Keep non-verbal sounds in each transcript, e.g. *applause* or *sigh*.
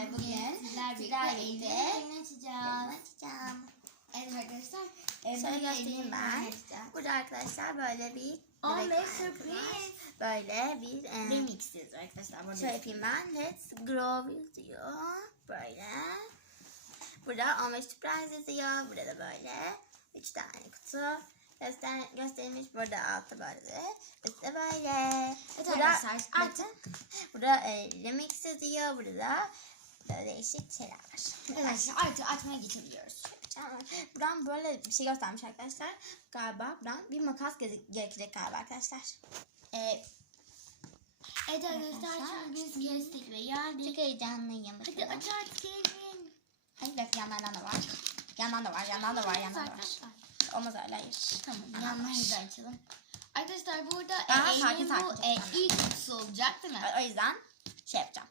arkadaşlar bugün sizler birlikte evini açacağız. açacağım. Evet arkadaşlar. Şöyle göstereyim ben. Burada arkadaşlar böyle bir bebek sürpriz. Böyle bir e, Remix diyoruz arkadaşlar. Burada şöyle yapayım ben. Let's grow yazıyor. Böyle. Burada 15 surprise yazıyor. Burada da böyle. 3 tane kutu. Göster, gösterilmiş. Burada altı böyle. Üstte böyle. Evet Burada, arkadaşlar, bakın. *laughs* Burada e, remix yazıyor. Burada değişik şeyler var. Evet artık açmaya geçebiliyoruz. Buradan böyle bir şey göstermiş arkadaşlar. Galiba buradan bir makas gere- gerekecek galiba arkadaşlar. Ee, evet arkadaşlar şimdi biz gezdik ve geldik. Çok heyecanlıyım. Hadi aç artık Eylül. Hayır bak yanlardan da var. Yandan da var, yandan da var, yandan da var. Olmaz öyle hayır. Tamam Aha, yanlarını da açalım. Arkadaşlar burada Aha, e, sakin, Eylül'ün bu e, ilk kutusu olacak değil mi? O yüzden şey yapacağım.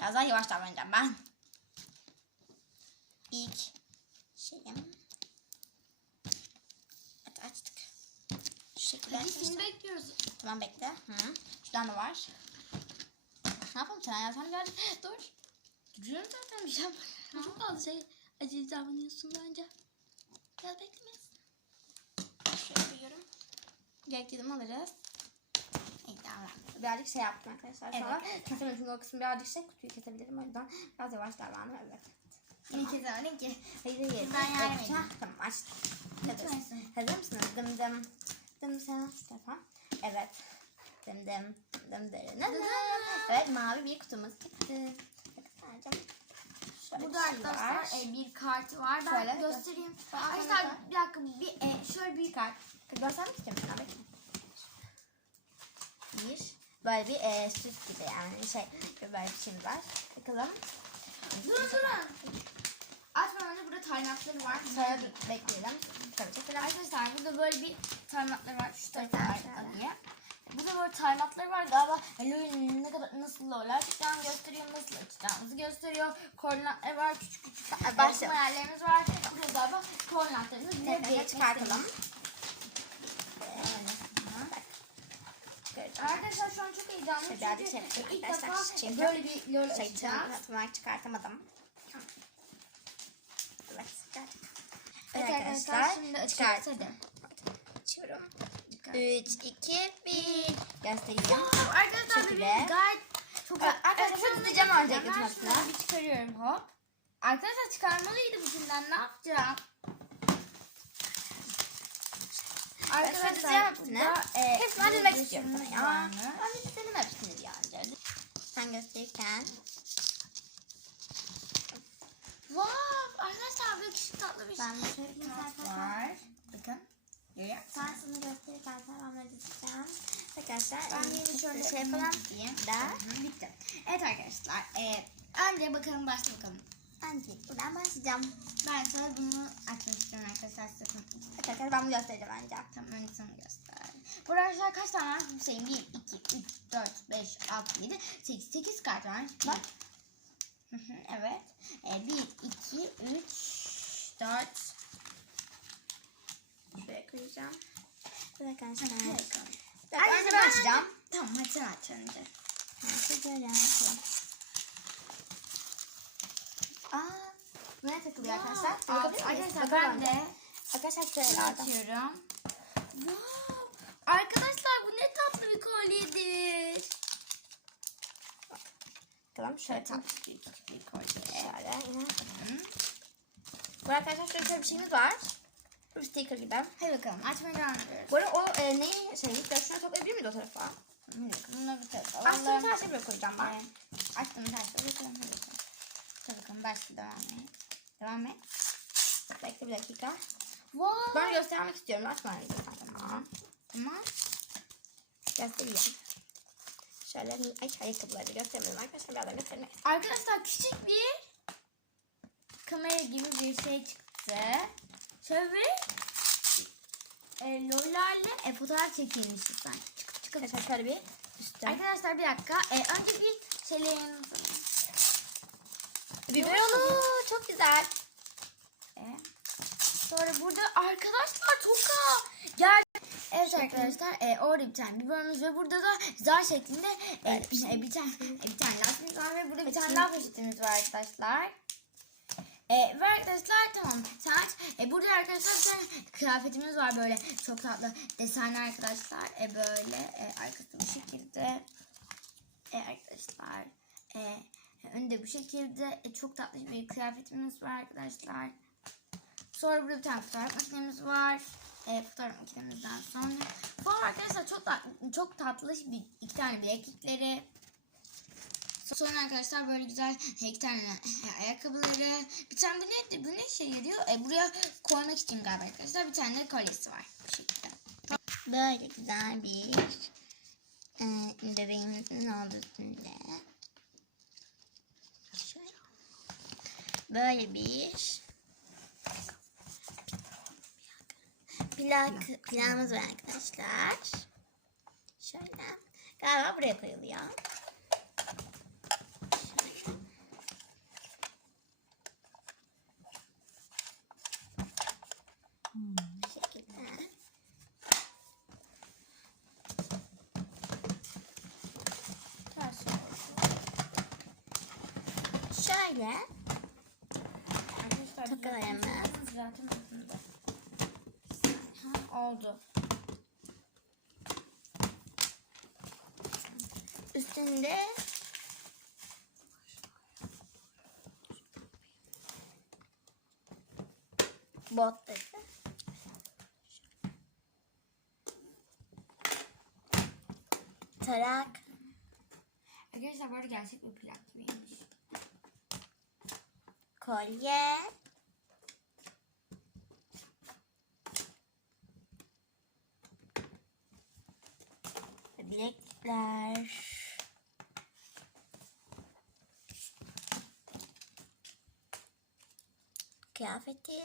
Biraz daha yavaş davranacağım ben. İlk şeyim. Evet açtık. Şu şekilde seni bekliyoruz. Tamam bekle. Hı. Şuradan da var. Ne yapalım sen ya? Sen gel. Dur. Duruyorum zaten bir şey yapma. Çok fazla şey acil davranıyorsun bence. Biraz beklemeyiz. Şöyle koyuyorum. Gerektiğimi alırız. Davran. Birazcık şey yaptım arkadaşlar. Evet. Sonra kesemedim çünkü o kısım birazcık şey kutuyu kesebilirim. O yüzden biraz yavaş davrandım. Evet. Yine kesemedin ki. Hayır hayır. Ben yardım edeyim. Tamam açtım. Hazır, hazır mısınız? Dım dım. Dım sen defa. Evet. Dım dım. Dım dım. Evet mavi bir kutumuz çıktı. Sadece. Şöyle Burada şey arkadaşlar e, bir kart var. Ben Şöyle. göstereyim. Arkadaşlar bir dakika bir e, şöyle bir kart. Göstermek istiyorum sana bakın. Bir. Böyle bir e, süs gibi yani şey böyle bir şeyimiz var. Bakalım. Durun durun. Açmadan önce burada talimatları var. Sonra bir bekleyelim. Tabii çok güzel. Arkadaşlar burada böyle bir talimatları var. Şu tarafa diye. Burada böyle talimatları var galiba. LoL'ün ne kadar nasıl LoL açacağını gösteriyor, nasıl açacağımızı gösteriyor. Koordinatları var, küçük küçük Ba- başlama yerlerimiz var. Burada galiba koordinatlarımızı belirtmek çıkartalım. istediğimiz. Böyle. Arkadaşlar çünkü şey arkadaşlar. Çünkü böyle bir LoL Şey tırnak çıkartamadım. Evet. Evet arkadaşlar şimdi hadi. Açıyorum. Çıkart. 3, 2, 1. Göstereyim. Arkadaşlar benim gayet çok arkadaşlar hızlıca önce Ben götürmesine. şunu bir çıkarıyorum hop. Arkadaşlar çıkarmalıydı bütünden ne yapacağım? Arkadaşlar burada, e, Hepsini halletmek istiyorum sana ya. Ben senin hepsini ya önce. Sen gösterirken. Wow, arkadaşlar böyle küçük tatlı bir Ben şey. şöyle kart var. Bakın. Görüyor musunuz? Sen şunu gösterirken tamam edeceğim. Arkadaşlar Ben en yine şöyle şey yapalım. diyeyim. Da. Bitti. Evet arkadaşlar. E, önce bakalım başla bakalım. Önce buradan başlayacağım. Ben sana bunu açmak istiyorum. Arkadaşlar ben bunu göstereceğim önce. Tamam önce sana göster. Burada arkadaşlar kaç tane var? Bir şey 1, 2, 3, 4, 5, 6, 7, 8, 8 kart var. Bak. Evet. E, 1, 2, 3, 4. Şuraya koyacağım. Dakika arkadaşlar. Evet. Önce ben açacağım. Tamam hadi sen aç önce. Nasıl böyle açayım? Aa, buraya takılıyor arkadaşlar. Bakabilir miyiz? Arkadaşlar ben de Arkadaşlar şöyle açıyorum. Wow. Arkadaşlar bu ne tatlı bir kolyedir. Bakalım şöyle. Tatlı bir küçük bir kolye. Şöyle yine. Hı. Bu arkadaşlar şöyle, bir şeyimiz var. Bir sticker gibi. Hadi bakalım açmaya devam ediyoruz. Bu arada o e, neyi şeyini şuna toplayabilir miyiz o tarafa? Bir bunları bir tarafa Aslında her şeyi böyle koyacağım ben. Evet. Açtım bir dakika bakalım hadi bakalım. Hadi bakalım başla devam et. Devam et. Bekle bir dakika. Wow. Ben göstermek istiyorum. Açma Tamam. Tamam. Göstereyim. Şöyle ay ayakkabıları göstermedim arkadaşlar. Birazdan göstereyim. Arkadaşlar küçük bir kamera gibi bir şey çıktı. Şöyle e, lollerle e, fotoğraf çekilmiş sen. Çıkıp çıkıp. Arkadaşlar şöyle bir üstte. Arkadaşlar bir dakika. E, önce bir şeylerimiz Biberonu çok güzel. E, sonra burada arkadaşlar toka. Gel. Evet arkadaşlar e, orada bir tane biberimiz ve burada da zar şeklinde e, e, bir tane e, bir tane lastik var ve burada bir tane daha poşetimiz var arkadaşlar. E, ve arkadaşlar tamam aç. E, burada arkadaşlar bir tane kıyafetimiz var böyle çok tatlı desenli arkadaşlar. E, böyle e, arkası bu şekilde. E, arkadaşlar e, önde bu şekilde e, çok tatlı bir kıyafetimiz var arkadaşlar. Sonra burada bir tane fotoğraf makinemiz var. E, fotoğraf makinemizden sonra. Sonra arkadaşlar çok tatlı, çok tatlı bir iki tane bileklikleri. Sonra arkadaşlar böyle güzel iki tane ayakkabıları. Bir tane bu ne, bu ne şey yarıyor? E, buraya koymak için galiba arkadaşlar. Bir tane de kolyesi var. Bu şekilde. Böyle güzel bir e, bebeğimizin oldu üstünde. Böyle bir plak, plağımız var arkadaşlar. Şöyle. Galiba buraya koyuluyor. Şöyle. Bu şekilde. Ters olsun. Şöyle. Arkadaşlar Takılarımız. Zaten aslında. Oldu. Üstünde botları. Tarak. Arkadaşlar bu arada gerçek bir plak gibiymiş. Kolye. Bileklikler. Kıyafeti.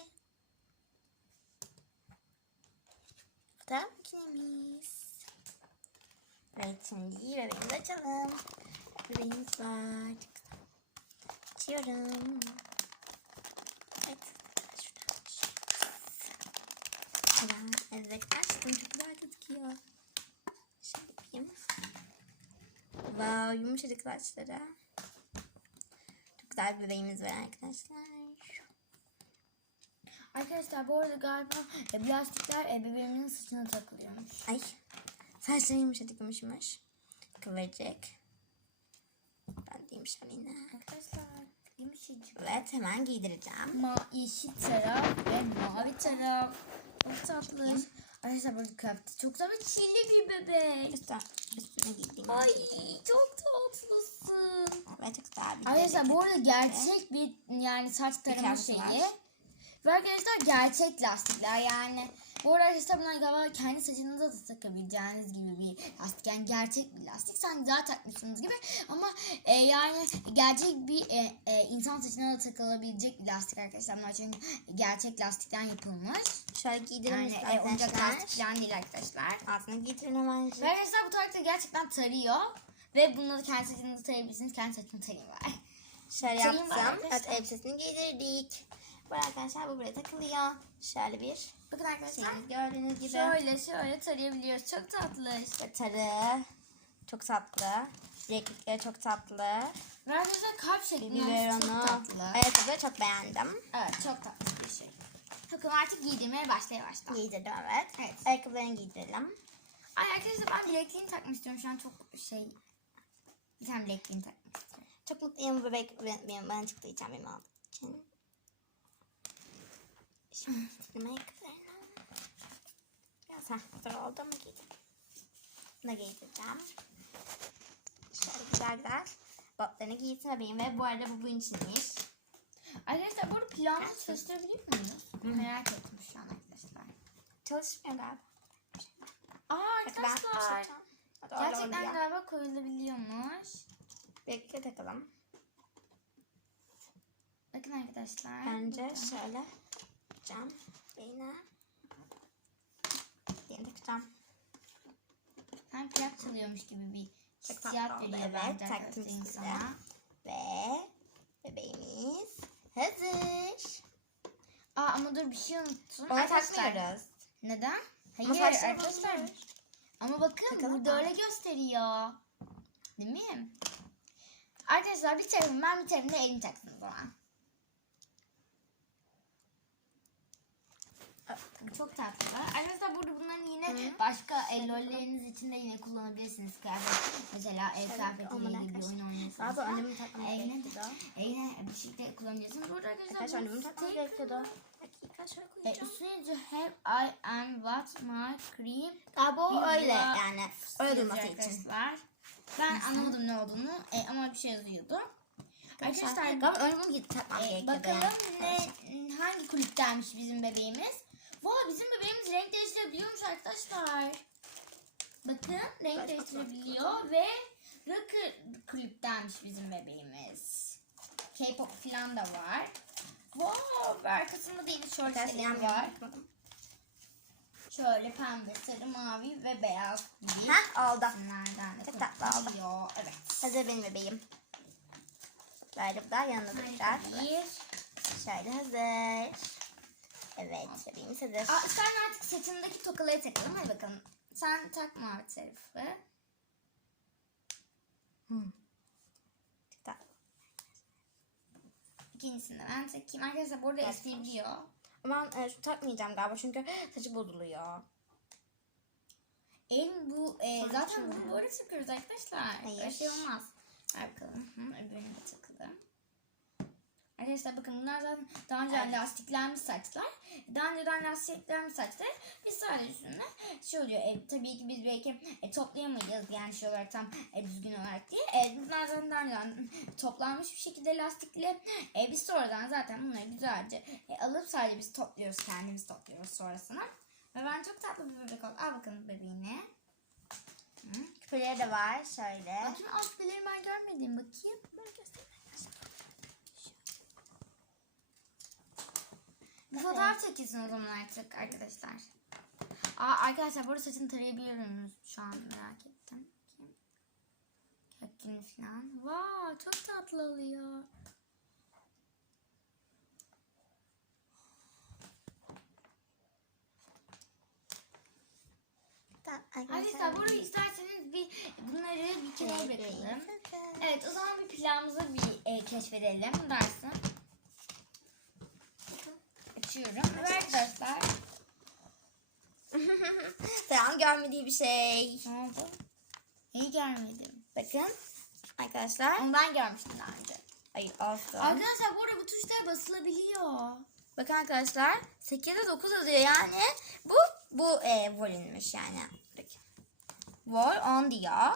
Fotoğraf makinemiz. Evet şimdi bebeğimizi açalım. Bebeğimiz var. Açıyorum. Evet. Şuradan. Evet açtım. Çok güzel gözüküyor. Şöyle yapayım. Wow yumuşacık saçları. Çok güzel bir bebeğimiz var arkadaşlar. Arkadaşlar bu arada galiba e, bu lastikler e, bebeğimin saçına takılıyormuş. Ay. Saçları yumuşacık yumuşamış. Kıvırcık. Ben de yumuşar yine. Arkadaşlar yumuşacık. Evet hemen giydireceğim. Ma yeşil taraf ve mavi taraf. Çok tatlı. Arkadaşlar kıyafeti çok güzel ve çilli bir bebek. Üstüne, üstüne giydireyim. Ay çok tatlısın. Evet çok güzel bir Arkadaşlar bu arada gerçek bir yani saç tarama şeyi. var. Ve arkadaşlar gerçek lastikler yani. Bu arada bunlar galiba kendi saçınıza da takabileceğiniz gibi bir lastik. Yani gerçek bir lastik. Sanki güzel takmışsınız gibi. Ama e, yani gerçek bir e, e, insan saçına da takılabilecek bir lastik arkadaşlar. Bunlar çünkü gerçek lastikten yapılmış. Şöyle giydirelim Yani işte e, oyuncak arkadaşlar. lastik falan değil arkadaşlar. Altına giydirin hemen. Ve arkadaşlar bu tarafta gerçekten tarıyor. Ve bununla da kendi saçınızı tarayabilirsiniz. Kendi saçımı tarayayım var. Şöyle yaptım. Evet elbisesini giydirdik. Bu arkadaşlar bu buraya takılıyor. Şöyle bir Bakın arkadaşlar. şeyimiz gördüğünüz gibi. Şöyle şöyle tarayabiliyoruz. Çok tatlı. Ve tarı. Çok tatlı. Bileklikleri çok tatlı. Arkadaşlar kalp şeklinde çok tatlı. Ayakkabıyı çok beğendim. Evet çok tatlı bir şey. Bakın artık giydirmeye başla. Giydirdim evet. Evet. Ayakkabılarını giydirelim. Ay arkadaşlar ben bilekliğini takmak istiyorum. Şu an çok şey... Bir tane bilekliğini takmak istiyorum. Çok mutluyum bu bebek benim, benim bana çıktığı için benim aldığım için. Şimdi giydirdim ayakkabılarını. Biraz hafif oldu ama giydim. Bunu da giydireceğim. Şöyle güzel güzel botlarını giysin bebeğim ve bu arada bu bunun içinmiş. Arkadaşlar burada planı çalıştırabilir miyiz? Merak ettim şu an arkadaşlar. Çalışmıyor galiba. Aa arkadaşlar. Gerçekten oluyor. galiba koyulabiliyormuş. Bekle takalım. Bakın arkadaşlar. Önce burada. şöyle yapacağım. Beyne. Diğerini takacağım. Hem plak çalıyormuş gibi bir hissiyat veriyor evet. bence Taktım insana. Ve bebeğimiz hazır. Aa ama dur bir şey unuttum. Arkadaşlar, takmıyoruz. Neden? Hayır Ama arkadaşlar. Ama bakın Takalım burada mı? öyle gösteriyor. Değil mi? Arkadaşlar bir tarafım ben bir tarafım da elini taksın o zaman. Çok tatlı. Arkadaşlar burada bunların yine Hı. başka lolleriniz için de yine kullanabilirsiniz. Kıyafet. Mesela el Evet, kıyafetiyle ilgili bir arkadaşlar. oyun oynuyorsunuz. Galiba falan. annemin yine, gerekiyordu. yine bir şekilde kullanabilirsiniz. Burada arkadaşlar, Arkadaşlar bu annemin sticker- gerekiyordu. Dakika şöyle E, koyacağım. üstüne have I am what my cream o Bir öyle daha yani. Öyle durması için. Arkadaşlar. Ben anlamadım ne olduğunu e, ama bir şey yazıyordu. Arkadaşlar bunu gidip takmam e, bakalım ne hangi kulüptenmiş bizim bebeğimiz. Vay bizim bebeğimiz renk değiştirebiliyormuş arkadaşlar. Bakın renk değiştirebiliyor ve rocker kulüptenmiş bizim bebeğimiz. K-pop falan da var. Wow, ve arkasında da şortları yan var. bakmadım. Şöyle pembe, sarı, mavi ve beyaz gibi. Heh oldu. Bunlardan da Çok tatlı kullanılıyor. Evet. Hazır benim bebeğim. Böyle bu da yanına bir. Şöyle hazır. Evet bebeğimiz hazır. Aa, sen artık saçındaki tokaları takalım. Hadi bakalım. Sen tak mavi tarafı. Tık tak. İkincisini ben takayım. Arkadaşlar burada Gel. esneyebiliyor. Ben e, şu takmayacağım galiba çünkü saçı bozuluyor. El bu e, zaten bunu böyle takıyoruz arkadaşlar. Hayır. Öyle şey olmaz. Ver bakalım. Hı, öbürünü de takalım. Arkadaşlar bakın bunlar zaten daha önceden Evet. lastiklenmiş saçlar. Daha önceden lastiklenmiş saçlar. Biz sadece üstünde şey oluyor. E, tabii ki biz belki e, toplayamayacağız yani şey olarak tam e, düzgün olarak diye. E, bunlar zaten daha önceden toplanmış bir şekilde lastikli. E, biz sonradan zaten bunları güzelce e, alıp sadece biz topluyoruz. Kendimiz topluyoruz sonrasında. Ve ben çok tatlı bir bebek oldum. Al bakalım bebeğini. Hı. Küpeleri de var şöyle. Bakayım alt küpeleri ben görmedim. Bakayım. Böyle göstereyim arkadaşlar. Bir fotoğraf çekilsin o zaman artık arkadaşlar. Aa, arkadaşlar burada saçını tarayabiliyor muyuz şu an merak ettim. Kökünü falan. Vay çok tatlı oluyor. Arkadaşlar burada isterseniz bir bunları bir kenara bırakalım. Evet o zaman bir planımızı bir e, keşfedelim. Dersin. Açıyorum. Arkadaşlar. *laughs* Tamam görmediği bir şey. Ne oldu? İyi görmedim. Bakın arkadaşlar. Ama ben görmüştüm daha önce. Hayır. Arkadaşlar bu arada bu tuşlara basılabiliyor. Bakın arkadaşlar 8'de 9 yazıyor yani. Bu bu e, volünmüş yani. Bakın. Vol 10 diyor.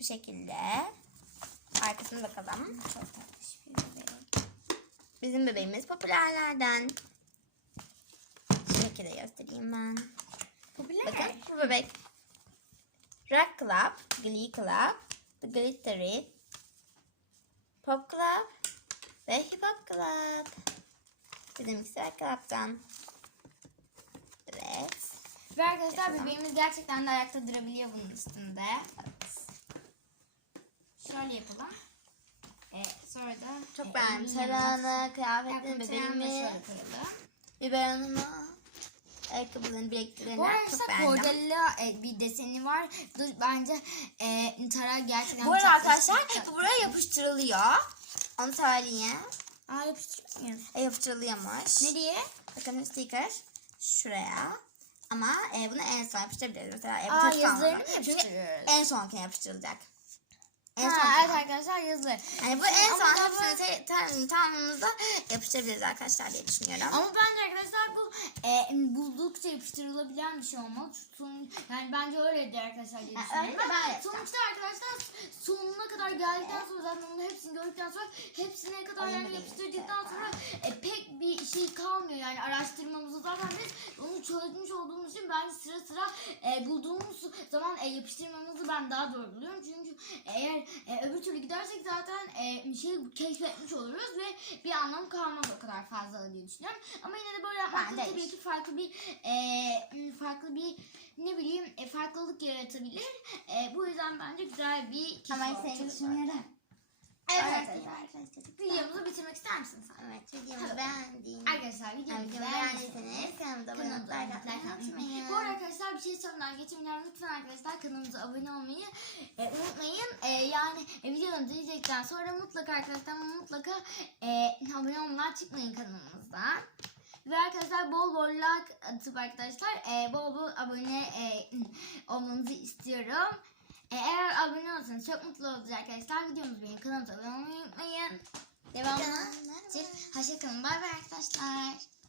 Bu şekilde. Arkasına bakalım. Çok bir bebeğim. Bizim bebeğimiz popülerlerden. Şekilde göstereyim ben. Popüler. Bakın bu bebek. Rock Club, Glee Club, The Glittery, Pop Club ve Hip Hop Club. Bizimkisi Rock Club'dan. Evet. Ve arkadaşlar Yapalım. bebeğimiz gerçekten de ayakta durabiliyor bunun üstünde. Şöyle yapalım. Ee, sonra da Çok e, beğendim. tarağını da bebeğimi, koyalım. biberonunu, ayakkabılarını, bilekliklerini Bu arada çok beğendim. Cordella e, bir deseni var. Dur, bence e, Tara gerçekten Bu arada arkadaşlar bu buraya yapıştırılıyor. Onu söyleyeyim. Aa yapıştırıyor muyuz? E, yapıştırılıyormuş. Nereye? Bakın sticker şuraya. Ama e, bunu en son yapıştırabiliriz. Mesela e, bu Aa yazılarını mı Çünkü yapıştırıyoruz? en sonkine yapıştırılacak. En Ha, son evet arkadaşlar yazılar. Yani bu en son hepsini tam- tamamımızda yapıştırabiliriz arkadaşlar diye düşünüyorum. Ama bence arkadaşlar bu e, buldukça yapıştırılabilen bir şey olmalı. Son, yani bence öyledir arkadaşlar diye düşünüyorum. öyle de ben. Sonuçta arkadaşlar sonuna kadar geldikten sonra zaten onun hepsini gördükten sonra hepsine kadar Oyunu yani yapıştırdıktan sonra e, pek bir şey kalmıyor yani araştırmamızı zaten biz onu çözmüş olduğumuz için bence sıra sıra e, bulduğumuz zaman e, yapıştırmamızı ben daha doğru buluyorum. Çünkü eğer e, öbür türlü gidersek zaten e, bir şey keşfetmiş oluruz ve bir anlam kalmaz o kadar fazla diye düşünüyorum. Ama yine de böyle yapmak tabii ki farklı bir e, farklı bir ne bileyim e, farklılık yaratabilir. E, bu yüzden bence güzel bir Ama keşif seni olacak. düşünüyorum. Evet arkadaşlar. arkadaşlar. Videomuzu bitirmek ister misin sen? Evet videomu beğendiğiniz Arkadaşlar videomuzu videomu beğendiyseniz kanalımıza abone kanalımıza like like atmayı atmayı unutmayın. Bu arada arkadaşlar bir şey söylemeden geçmeden lütfen arkadaşlar kanalımıza abone olmayı e, unutmayın. E, yani e, videolarımızı izledikten sonra mutlaka arkadaşlar mutlaka e, abone olmadan çıkmayın kanalımızdan. Ve arkadaşlar bol bol like atıp arkadaşlar e, bol bol abone e, *clears throat* olmanızı istiyorum. E, eğer abone olursanız çok mutlu olacağız arkadaşlar. Videomuzu beğenin kanalımıza abone olmayı unutmayın. Devamlı. Hoşçakalın. Bay bay arkadaşlar.